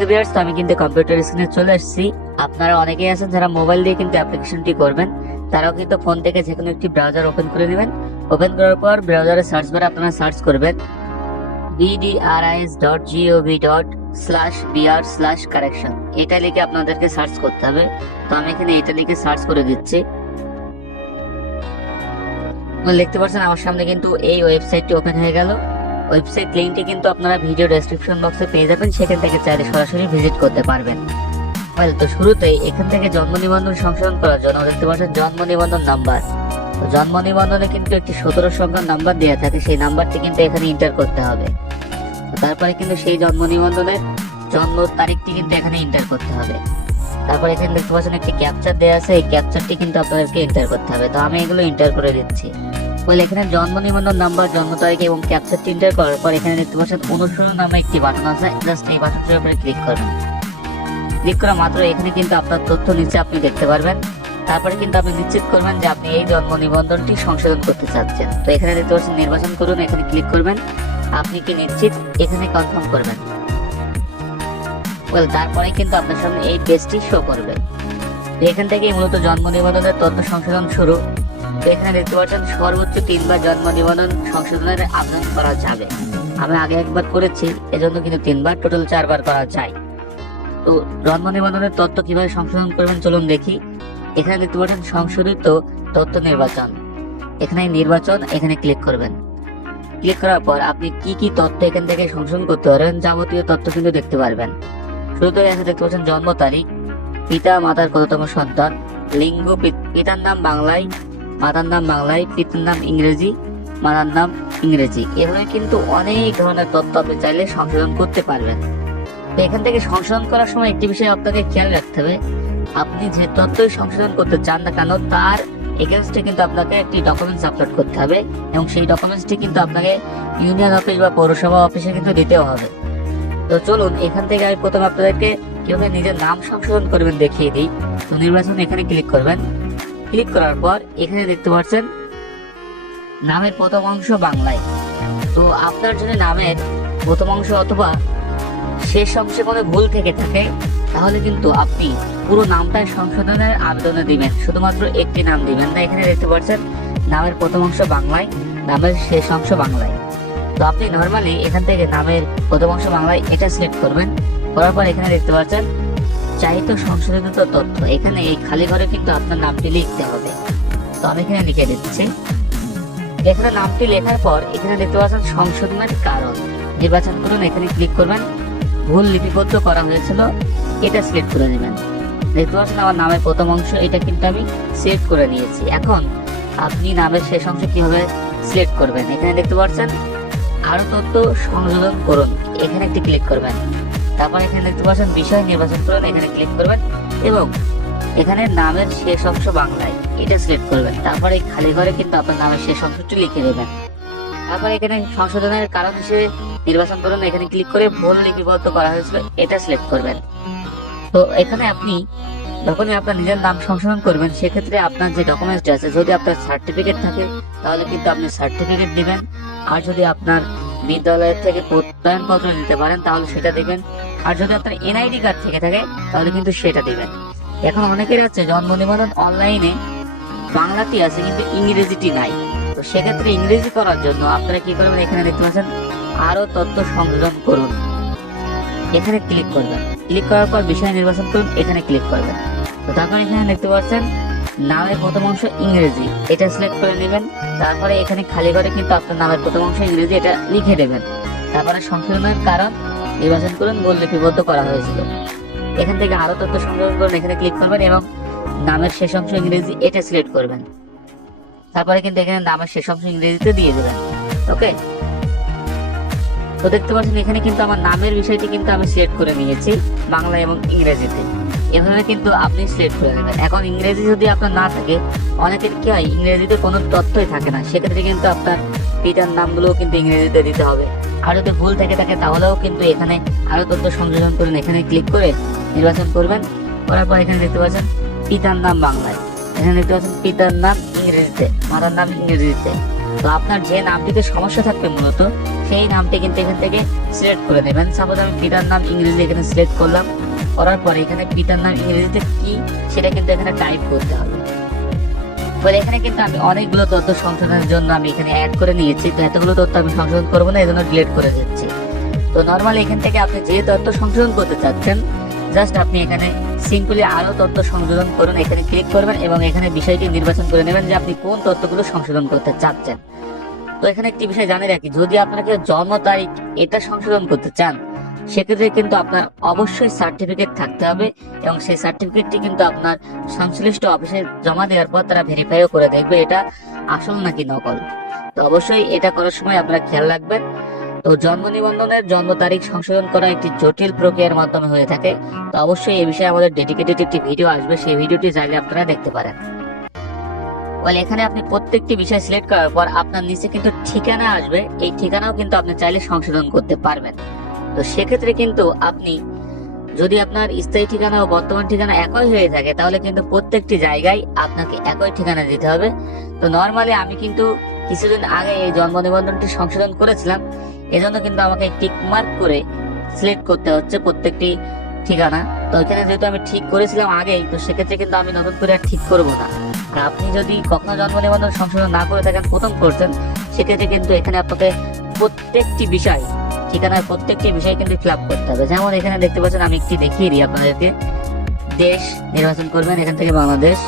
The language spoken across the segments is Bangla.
ওকে ভিউয়ার্স, তো আমি কিন্তু কম্পিউটার স্ক্রিনে চলে আসছি। আপনারা অনেকেই আছেন যারা মোবাইল দিয়ে কিন্তু অ্যাপ্লিকেশনটি করবেন, তারাও কিন্তু ফোন থেকে যে কোনো একটি ব্রাউজার ওপেন করে নেবেন। ওপেন করার পর ব্রাউজারে সার্চ বারে আপনারা সার্চ করবেন bdris.gov.br/correction। এটা লিখে আপনাদেরকে সার্চ করতে হবে। তো আমি এখানে এটা লিখে সার্চ করে দিচ্ছি। দেখতে পাচ্ছেন আমার সামনে কিন্তু এই ওয়েবসাইটটি ওপেন হয়ে গেল। ওয়েবসাইট লিংকটি কিন্তু আপনারা ভিডিও ডেসক্রিপশন বক্সে পেয়ে যাবেন, সেখান থেকে চাইলে সরাসরি ভিজিট করতে পারবেন। তো শুরুতেই এখান থেকে জন্ম নিবন্ধন সংশোধন করার জন্য দেখতে পাচ্ছেন জন্ম নিবন্ধন নাম্বার। জন্ম নিবন্ধনে কিন্তু একটি 17 সংখ্যার নাম্বার দেওয়া থাকে, সেই নাম্বারটি কিন্তু এখানে এন্টার করতে হবে। তারপরে কিন্তু সেই জন্ম নিবন্ধনের জন্ম তারিখটি কিন্তু এখানে এন্টার করতে হবে। তারপর এখানে দেখতে পাচ্ছেন একটি ক্যাপচার দেওয়া আছে, এই ক্যাপচারটি কিন্তু আপনাদেরকে এন্টার করতে হবে। তো আমি এগুলো এন্টার করে দিচ্ছি। এখানে জন্ম নিবন্ধন নাম্বার, জন্ম তারিখ এবং ক্যাপচারটি এন্টার করার পর এখানে দেখতে পাচ্ছেন অনুসরণ নামে একটি বাটন আছে, জাস্ট এই বাটনটির উপরে ক্লিক করবেন। ক্লিক করা মাত্র এখানে কিন্তু আপনার তথ্য নিচে আপনি দেখতে পারবেন। তারপরে কিন্তু আপনি নিশ্চিত করবেন যে আপনি এই জন্ম নিবন্ধনটি সংশোধন করতে চাচ্ছেন। তো এখানে দেখতে পাচ্ছেন নির্বাচন করুন, এখানে ক্লিক করবেন। আপনি কি নিশ্চিত, এখানে কনফার্ম করবেন। তারপরে কিন্তু আপনার সামনে এই পেজটি শো করবে। এখান থেকে মূলত জন্ম নিবন্ধনের তথ্য সংশোধন শুরু। তো এখানে দেখতে পাচ্ছেন সর্বোচ্চ 3 বার জন্ম নিবন্ধন সংশোধনের আবেদন করা যাবে। আমি আগে একবার করেছি, এজন্য কিন্তু 3 বার, টোটাল 4 বার করা যায়। তো জন্ম নিবন্ধনের তথ্য কিভাবে সংশোধন করবেন চলুন দেখি। এখানে দেখতে পাচ্ছেন সংশোধিত তথ্য নির্বাচন, এখানে নির্বাচন, এখানে ক্লিক করবেন। ক্লিক করার পর আপনি কি কি তথ্য এখান থেকে সংশোধন করতে পারবেন, যাবতীয় তথ্য কিন্তু দেখতে পারবেন। শুরুতে এখানে দেখতে পাচ্ছেন জন্ম তারিখ, পিতা মাতার কততম সন্তান, লিঙ্গ, পিতার নাম বাংলায়, মাতার নাম বাংলায়, পিতার নাম ইংরেজি, মাতার নাম ইংরেজি। এভাবে কিন্তু অনেক ধরনের তথ্য আপনি চাইলে সংশোধন করতে পারবেন। তো এখান থেকে সংশোধন করার সময় একটি বিষয় আপনাকে খেয়াল রাখতে হবে, আপনি যে তথ্যই সংশোধন করতে চান না কেন তার এগেইনস্টে কিন্তু আপনাকে একটি ডকুমেন্টস আপলোড করতে হবে, এবং সেই ডকুমেন্টসটি কিন্তু আপনাকে ইউনিয়ন অফিস বা পৌরসভা অফিসে কিন্তু দিতেও হবে। তো চলুন এখান থেকে আমি প্রথমে আপনাদেরকে কিভাবে নিজের নাম সংশোধন করবেন দেখিয়ে দিই। তো নির্বাচন এখানে ক্লিক করবেন। ক্লিক করার পর এখানে দেখতে পাচ্ছেন নামের প্রথম অংশ বাংলায়। তো আপনার যদি নামের প্রথম অংশ অথবা শেষ অংশে কোনো ভুল থেকে থাকে, তাহলে কিন্তু আপনি পুরো নামটাই সংশোধনের আবেদনে দিবেন, শুধুমাত্র একটি নাম দিবেন না। এখানে দেখতে পাচ্ছেন নামের প্রথম অংশ বাংলায়, নামের শেষ অংশ বাংলায়। তো আপনি নর্মালি এখান থেকে নামের প্রথম অংশ বাংলায় এটা সিলেক্ট করবেন। করার পর এখানে দেখতে পাচ্ছেন চাহিত সংশোধিত তথ্য, এখানে এই খালি ঘরে কিন্তু আপনার নামটি লিখতে হবে। তো আমি এখানে লিখে দিচ্ছি। এখানে নামটি লেখার পর এখানে দেখতে পাচ্ছেন সংশোধনের কারণ, নির্বাচন করুন, এখানে ক্লিক করবেন। ভুল লিপিবদ্ধ করা হয়েছিল এটা সিলেক্ট করে নেবেন। দেখতে পাচ্ছেন আমার নামের প্রথম অংশ এটা কিন্তু আমি সিলেক্ট করে নিয়েছি। এখন আপনি নামের শেষ অংশ কিভাবে সিলেক্ট করবেন, এখানে দেখতে পাচ্ছেন আরো তথ্য সংযোজন করুন, এখানে একটি ক্লিক করবেন। তারপর এখানে দেখতে পাচ্ছেন বিষয় নির্বাচন করুন, এখানে ক্লিক করবেন এবং এখানে নামের শেষ অংশ বাংলায় এটা সিলেক্ট করবেন। তারপর এই খালি ঘরে কিন্তু আপনার নামের শেষ অংশটি লিখে দেবেন। তারপর এখানে সংশোধনের কারণ হিসেবে নির্বাচন করুন, এখানে ক্লিক করে ভুল লিপিবদ্ধ করা হয়েছিল এটা সিলেক্ট করবেন। তো এখানে আপনি যখনই আপনার নিজের নাম সংশোধন করবেন, সেক্ষেত্রে আপনার যে ডকুমেন্টস আছে, যদি আপনার সার্টিফিকেট থাকে তাহলে কিন্তু আপনি সার্টিফিকেট দিবেন, আর যদি আপনার বিদ্যালয়ের থেকে প্রত্যয়নপত্র দিতে পারেন তাহলে সেটা দিবেন, আর যদি আপনার এনআইডি কার্ড থেকে থাকে তাহলে কিন্তু সেটা দিবেন। এখন অনেকের আছে জন্ম নিবন্ধন অনলাইনে বাংলাটি আছে কিন্তু ইংরেজিটি নাই। তো সেক্ষেত্রে ইংরেজি করার জন্য আপনারা কি করবেন, এখানে দেখতে পাচ্ছেন আরো তথ্য সংযোজন করুন, এখানে ক্লিক করবেন। ক্লিক করার পর বিষয় নির্বাচন করুন, এখানে ক্লিক করবেন। তো তারপর এখানে দেখতে পাচ্ছেন নামের প্রথম অংশ ইংরেজি এটা সিলেক্ট করে নেবেন। তারপরে এখানে খালি করে কিন্তু আপনার নামের প্রথম অংশ ইংরেজি এটা লিখে দেবেন। তারপরে সংশোধনের কারণ নির্বাচন করুন, ভুল লিপিবদ্ধ করা হয়েছিল, এখান থেকে আরো তথ্য সংযোজন করুন, এখানে ক্লিক করবেন এবং নামের শেষ অংশ ইংরেজি এটা সিলেক্ট করবেন। তারপরে কিন্তু এখানে নামের শেষ অংশ ইংরেজিতে দিয়ে দেবেন। ওকে, তো দেখতে পাচ্ছেন এখানে কিন্তু আমার নামের বিষয়টি কিন্তু আমি সিলেক্ট করে নিয়েছি বাংলা এবং ইংরেজিতে। এভাবে কিন্তু আপনি সিলেক্ট করে নেবেন। এখন ইংরেজি যদি আপনার না থাকে, অনেকের কি হয় ইংরেজিতে কোনো তথ্যই থাকে না, সেক্ষেত্রে কিন্তু আপনার পিতার নামগুলোও কিন্তু ইংরেজিতে দিতে হবে। আর যদি ভুল থেকে থাকে তাহলেও কিন্তু এখানে আরো তথ্য সংযোজন করুন, এখানে ক্লিক করে নির্বাচন করবেন। করার পর এখানে দেখতে পাচ্ছেন পিতার নাম বাংলায়, এখানে দেখতে পাচ্ছেন পিতার নাম ইংরেজিতে, মাতার নাম ইংরেজিতে। তো আপনার যে নামটিতে সমস্যা থাকবে মূলত সেই নামটি কিন্তু এখান থেকে সিলেক্ট করে নেবেন। সাপোজ আমি পিতার নাম ইংরেজি এখানে সিলেক্ট করলাম, করার পরে এখানে পিতার নাম ইংরেজিতে কি সেটা কিন্তু এখানে টাইপ করতে হবে। বলে এখানে কিন্তু আমি অনেকগুলো তথ্য সংশোধনের জন্য আমি এখানে অ্যাড করে নিয়েছি, তো এতগুলো তথ্য আমি সংশোধন করবো না, এই জন্য ডিলিট করে দিচ্ছি। তো নর্মালি এখান থেকে আপনি যে তথ্য সংশোধন করতে চাচ্ছেন জাস্ট আপনি এখানে সিম্পলি আরো তথ্য সংশোধন করুন, এখানে ক্লিক করবেন এবং এখানে বিষয়টি নির্বাচন করে নেবেন যে আপনি কোন তথ্যগুলো সংশোধন করতে চাচ্ছেন। তো এখানে একটি বিষয় জানিয়ে রাখি, যদি আপনাকে জন্ম তারিখ এটা সংশোধন করতে চান সেক্ষেত্রে কিন্তু আপনার অবশ্যই সার্টিফিকেট থাকতে হবে এবং সেই সার্টিফিকেটটি কিন্তু আপনার সংশ্লিষ্ট অফিসে জমা দেওয়ার পর তারা ভেরিফাইও করে দেখবে এটা আসল নাকি নকল। তো অবশ্যই এটা করার সময় আপনারা খেয়াল রাখবেন। তো জন্ম নিবন্ধনের জন্ম তারিখ সংশোধন করা একটি জটিল প্রক্রিয়ার মাধ্যমে হয়ে থাকে, তো অবশ্যই এই বিষয়ে আমাদের ডেডিকেটেড একটি ভিডিও আসবে, সেই ভিডিওটি চাইলে আপনারা দেখতে পারেন। বলে এখানে আপনি প্রত্যেকটি বিষয় সিলেক্ট করার পর আপনার নিচে কিন্তু ঠিকানা আসবে, এই ঠিকানাও কিন্তু আপনি চাইলে সংশোধন করতে পারবেন। তো সেক্ষেত্রে কিন্তু আপনি যদি আপনার স্থায়ী ঠিকানা ও বর্তমান ঠিকানা একই হয়ে থাকে তাহলে কিন্তু প্রত্যেকটি জায়গায় আপনাকে একই ঠিকানা দিতে হবে। তো নর্মালি আমি কিন্তু কিছুদিন আগে এই জন্ম নিবন্ধনটি সংশোধন করেছিলাম, এজন্য কিন্তু আমাকে টিক মার্ক করে সিলেক্ট করতে হচ্ছে প্রত্যেকটি ঠিকানা। তো এখানে যেহেতু আমি ঠিক করেছিলাম আগেই, তো সেক্ষেত্রে কিন্তু আমি নতুন করে আর ঠিক করবো না। আর আপনি যদি কখনো জন্ম নিবন্ধন সংশোধন না করে থাকেন, প্রথম করছেন, সেক্ষেত্রে কিন্তু এখানে আপনাকে প্রত্যেকটি বিষয় ঠিকানার প্রত্যেকটি বিষয় কিন্তু ফিল আপ করতে হবে। যেমন এখানে দেখতে পাচ্ছেন, আমি একটি দেখিয়ে দিই আপনাদেরকে। দেশ নির্বাচন করবেন, এখান থেকে বাংলাদেশ।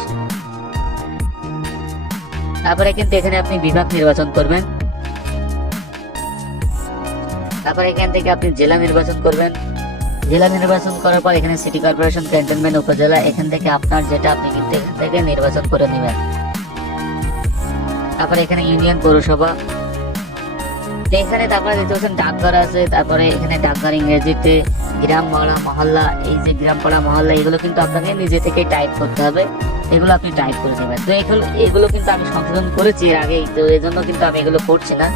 তারপরে কিন্তু এখানে আপনি বিভাগ নির্বাচন করবেন, তারপরে এখান থেকে আপনি জেলা নির্বাচন করবেন। জেলা নির্বাচন করার পর এখানে সিটি কর্পোরেশন, ক্যান্টনমেন্ট, উপজেলা, এখান থেকে আপনার যেটা আপনি কিন্তু এখান থেকে নির্বাচন করে নেবেন। তারপরে এখানে ইউনিয়ন, পৌরসভা, এখানে তারপরে দেখতে পাচ্ছেন ডাকঘর আছে, তারপরে এখানে ডাকঘর ইংরেজিতে, গ্রাম, পাড়া, মহল্লা, এই যে গ্রাম, পাড়া, মহল্লা এগুলো কিন্তু আপনাকে নিজে থেকে টাইপ করতে হবে, এগুলো আপনি টাইপ করে নেবেন। তো এগুলো কিন্তু আমি সংশোধন করেছি এর আগেই, তো এই জন্য কিন্তু আমি এগুলো করছি না,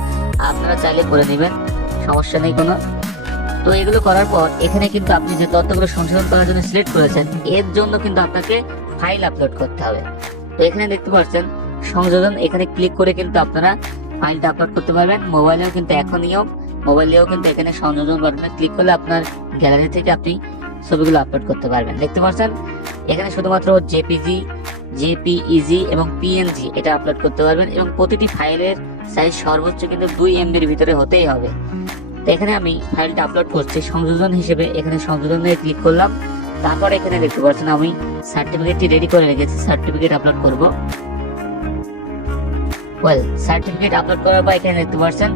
আপনারা চাইলে করে নেবেন, সমস্যা নেই কোনো। তো এগুলো করার পর এখানে কিন্তু আপনি যে তথ্যগুলো সংশোধন করার জন্য সিলেক্ট করেছেন এর জন্য কিন্তু আপনাকে ফাইল আপলোড করতে হবে। তো এখানে দেখতে পাচ্ছেন সংযোজন, এখানে ক্লিক করে কিন্তু আপনারা ফাইলটা আপলোড করতে পারবেন। মোবাইলেও কিন্তু এখন নিয়ম, মোবাইলেও কিন্তু এখানে সংযোজন বাটনে ক্লিক করলে আপনার গ্যালারি থেকে আপনি ছবিগুলো আপলোড করতে পারবেন। দেখতে পাচ্ছেন এখানে শুধুমাত্র জেপিজি, জেপিইজি এবং পিএনজি এটা আপলোড করতে পারবেন এবং প্রতিটি ফাইলের সাইজ সর্বোচ্চ কিন্তু 2 MB ভিতরে হতেই হবে। তো এখানে আমি ফাইলটা আপলোড করছি সংযোজন হিসেবে, এখানে সংযোজনে ক্লিক করলাম। তারপর এখানে দেখতে পাচ্ছেন আমি সার্টিফিকেটটি রেডি করে রেখেছি, সার্টিফিকেট আপলোড করব। সার্টিফিকেট আপলোড করার পর এখানে দেখতে পাচ্ছেন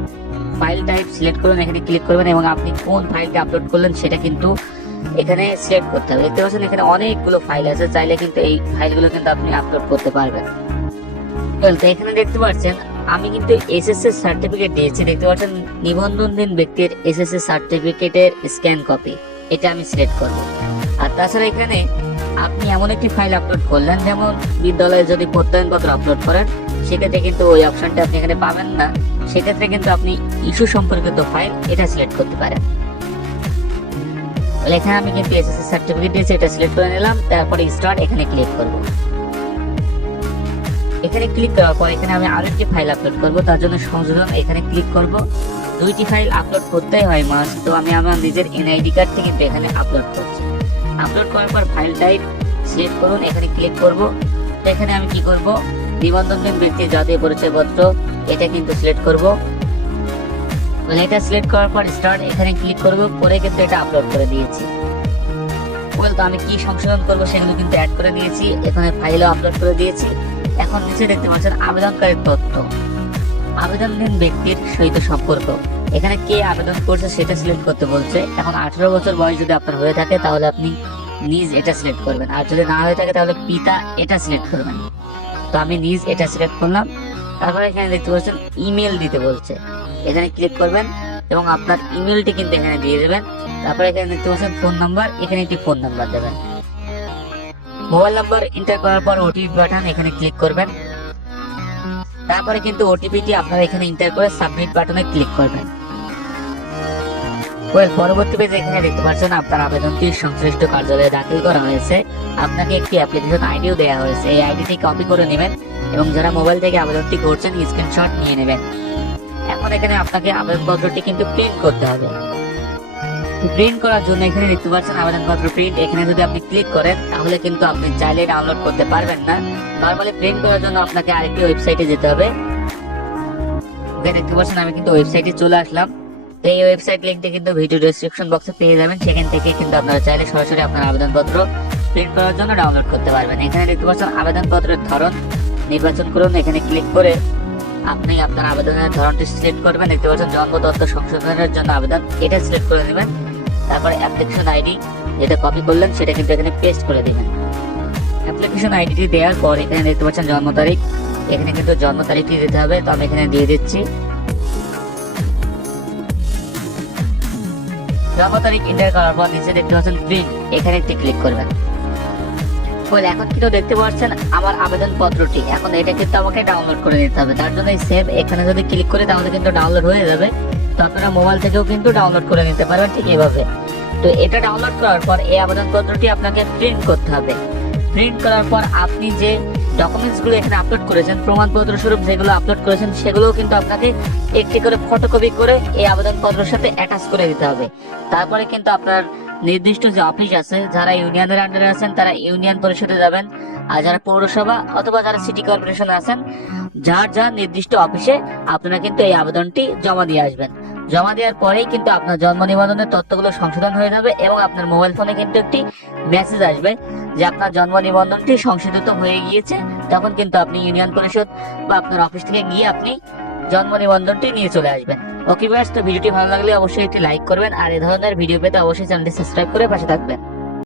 ফাইল টাইপ সিলেক্ট করুন, এখানে ক্লিক করবেন এবং আপনি কোন ফাইলটা আপলোড করলেন সেটা কিন্তু এখানে সিলেক্ট করতে হবে। দেখতে পাচ্ছেন এখানে অনেকগুলো ফাইল আছে, চাইলে কিন্তু এই ফাইলগুলো কিন্তু আপনি আপলোড করতে পারবেন। তো এখানে দেখতে পাচ্ছেন আমি কিন্তু এসএসসি সার্টিফিকেট দিয়েছি, দেখতে পাচ্ছেন নিবন্ধনহীন ব্যক্তির এসএসসি সার্টিফিকেটের স্ক্যান কপি, এটা আমি সিলেক্ট করব। আর তাছাড়া এখানে আপনি এমন একটি ফাইল আপলোড করলেন, যেমন বিদ্যালয়ে যদি প্রত্যয়নপত্র আপলোড করেন সেক্ষেত্রে কিন্তু ওই অপশনটা আপনি এখানে পাবেন না, সেক্ষেত্রে কিন্তু আপনি ইস্যু সম্পর্কিত ফাইল এটা সিলেক্ট করতে পারেন। এখানে আমি কিন্তু এসএসসি সার্টিফিকেট দিয়েছি, এটা সিলেক্ট করে নিলাম। তারপরে স্টার্ট, এখানে ক্লিক করব। এখানে ক্লিক করার পর এখানে আমি আরেকটি ফাইল আপলোড করব, তার জন্য সংযোজন, এখানে ক্লিক করব। 2টি ফাইল আপলোড করতেই হয় মাস্ট, তো আমি আমার নিজের এনআইডি কার্ড থেকে এখানে আপলোড করছি। আপলোড করার পর ফাইল টাইপ সিলেক্ট করুন, এখানে ক্লিক করব। তো এখানে আমি কি করব, নিবন্ধনহীন ব্যক্তির জাতীয় পরিচয়পত্র এটা কিন্তু সিলেক্ট করব। এটা সিলেক্ট করার পর স্টার্ট, এখানে ক্লিক করব, পরে কিন্তু এটা আপলোড করে দিয়েছি। তো আমি কি সংশোধন করব সেগুলো কিন্তু অ্যাড করে নিয়েছি, এখানে ফাইলও আপলোড করে দিয়েছি। এখন নিচে দেখতে পাচ্ছেন আবেদনকারীর তথ্য, আবেদনহীন ব্যক্তির সহিত সম্পর্ক, এখানে কে আবেদন করছে সেটা সিলেক্ট করতে বলছে। এখন 18 বছর বয়স যদি আপনার হয়ে থাকে তাহলে আপনি নিজ এটা সিলেক্ট করবেন, আর যদি না হয়ে থাকে তাহলে পিতা এটা সিলেক্ট করবেন। তো আমি নিজ এটা সিলেক্ট করলাম। তারপরে এখানে দেখতে পাচ্ছেন ইমেল দিতে বলছে, এখানে ক্লিক করবেন এবং আপনার ইমেলটি কিন্তু এখানে দিয়ে দেবেন। তারপরে এখানে দেখতে পাচ্ছেন ফোন নাম্বার, এখানে একটি ফোন নাম্বার দেবেন। মোবাইল নাম্বার এন্টার করার পর ওটিপি বাটন, এখানে ক্লিক করবেন। তারপরে কিন্তু ওটিপিটি আপনারা এখানে এন্টার করে সাবমিট বাটনে ক্লিক করবেন। পরবর্তী পেজে এখানে দেখতে পাচ্ছেন আপনার আবেদনটি সংশ্লিষ্ট কার্যালয়ে দাখিল করা হয়েছে। আপনাকে একটি অ্যাপ্লিকেশন আইডিও দেওয়া হয়েছে, এই আইডিটি কপি করে নেবেন এবং যারা মোবাইল থেকে আবেদনটি করছেন স্ক্রিনশট নিয়ে নেবেন। এখন এখানে আপনাকে আবেদনপত্রটি কিন্তু প্রিন্ট করতে হবে। প্রিন্ট করার জন্য এখানে দেখতে পাচ্ছেন আবেদনপত্র প্রিন্ট, এখানে যদি আপনি ক্লিক করেন তাহলে কিন্তু আপনি চাইলে ডাউনলোড করতে পারবেন না। নরমালি প্রিন্ট করার জন্য আপনাকে আরেকটি ওয়েবসাইটে যেতে হবে। দেখতে পাচ্ছেন আমি কিন্তু ওয়েবসাইটে চলে আসলাম। তো এই ওয়েবসাইট লিংকটি কিন্তু ভিডিও ডেসক্রিপশন বক্সে পেয়ে যাবেন, সেখান থেকে কিন্তু আপনারা চাইলে সরাসরি আপনার আবেদনপত্র প্রিন্ট করার জন্য ডাউনলোড করতে পারবেন। এখানে দেখতে পাচ্ছেন আবেদনপত্রের ধরন নির্বাচন করুন, এখানে ক্লিক করে আপনি আপনার আবেদনের ধরনটি সিলেক্ট করবেন। দেখতে পাচ্ছেন জন্ম তথ্য সংশোধনের জন্য আবেদন, এটা সিলেক্ট করে নেবেন। তারপরে অ্যাপ্লিকেশন আইডি যেটা কপি করলেন সেটা কিন্তু এখানে পেস্ট করে দিবেন। অ্যাপ্লিকেশন আইডিটি দেওয়ার পর এখানে দেখতে পাচ্ছেন জন্ম তারিখ, এখানে কিন্তু জন্ম তারিখটি দিতে হবে, তো আমি এখানে দিয়ে দিচ্ছি। জন্ম তারিখ এন্টার করার পর নিচে দেখতে পাচ্ছেন প্রিন্ট, এখানে একটি ক্লিক করবেন। এখন কিন্তু দেখতে পাচ্ছেন আমার আবেদনপত্রটি, এখন এটা কিন্তু আমাকে ডাউনলোড করে নিতে হবে। তার জন্য এই সেভ এখানে যদি ক্লিক করি তাহলে কিন্তু ডাউনলোড হয়ে যাবে। তো আপনারা মোবাইল থেকেও কিন্তু ডাউনলোড করে নিতে পারবেন ঠিক এইভাবে। তো এটা ডাউনলোড করার পর এই আবেদনপত্রটি আপনাকে প্রিন্ট করতে হবে। প্রিন্ট করার পর আপনি যে ডকুমেন্টসগুলো এখানে আপলোড করেছেন, প্রমাণপত্র স্বরূপ যেগুলো আপলোড করেছেন সেগুলোও কিন্তু আপনাকে একটি করে ফটোকপি করে এই আবেদনপত্রের সাথে অ্যাটাচ করে দিতে হবে। তারপরে কিন্তু আপনার নির্দিষ্ট যে অফিস আছে, যারা ইউনিয়নের আন্ডারে আছেন তারা ইউনিয়ন পরিষদে যাবেন, আর যারা পৌরসভা অথবা যারা সিটি কর্পোরেশনে আছেন যার যার নির্দিষ্ট অফিসে আপনারা কিন্তু এই আবেদনটি জমা দিয়ে আসবেন। জমা দেওয়ার পরেই কিন্তু আপনার জন্ম নিবন্ধনের তথ্যগুলো সংশোধন হয়ে যাবে এবং আপনার মোবাইল ফোনে কিন্তু একটি মেসেজ আসবে যে আপনার জন্ম নিবন্ধনটি সংশোধিত হয়ে গিয়েছে। তখন কিন্তু আপনি ইউনিয়ন পরিষদ বা আপনার অফিস থেকে গিয়ে আপনি জন্ম নিবন্ধনটি নিয়ে চলে আসবেন। ওকে ভিউয়ার্স, তো ভিডিওটি ভালো লাগলে অবশ্যই একটি লাইক করবেন, আর এই ধরনের ভিডিও পেতে অবশ্যই চ্যানেলটি সাবস্ক্রাইব করে পাশে থাকবেন।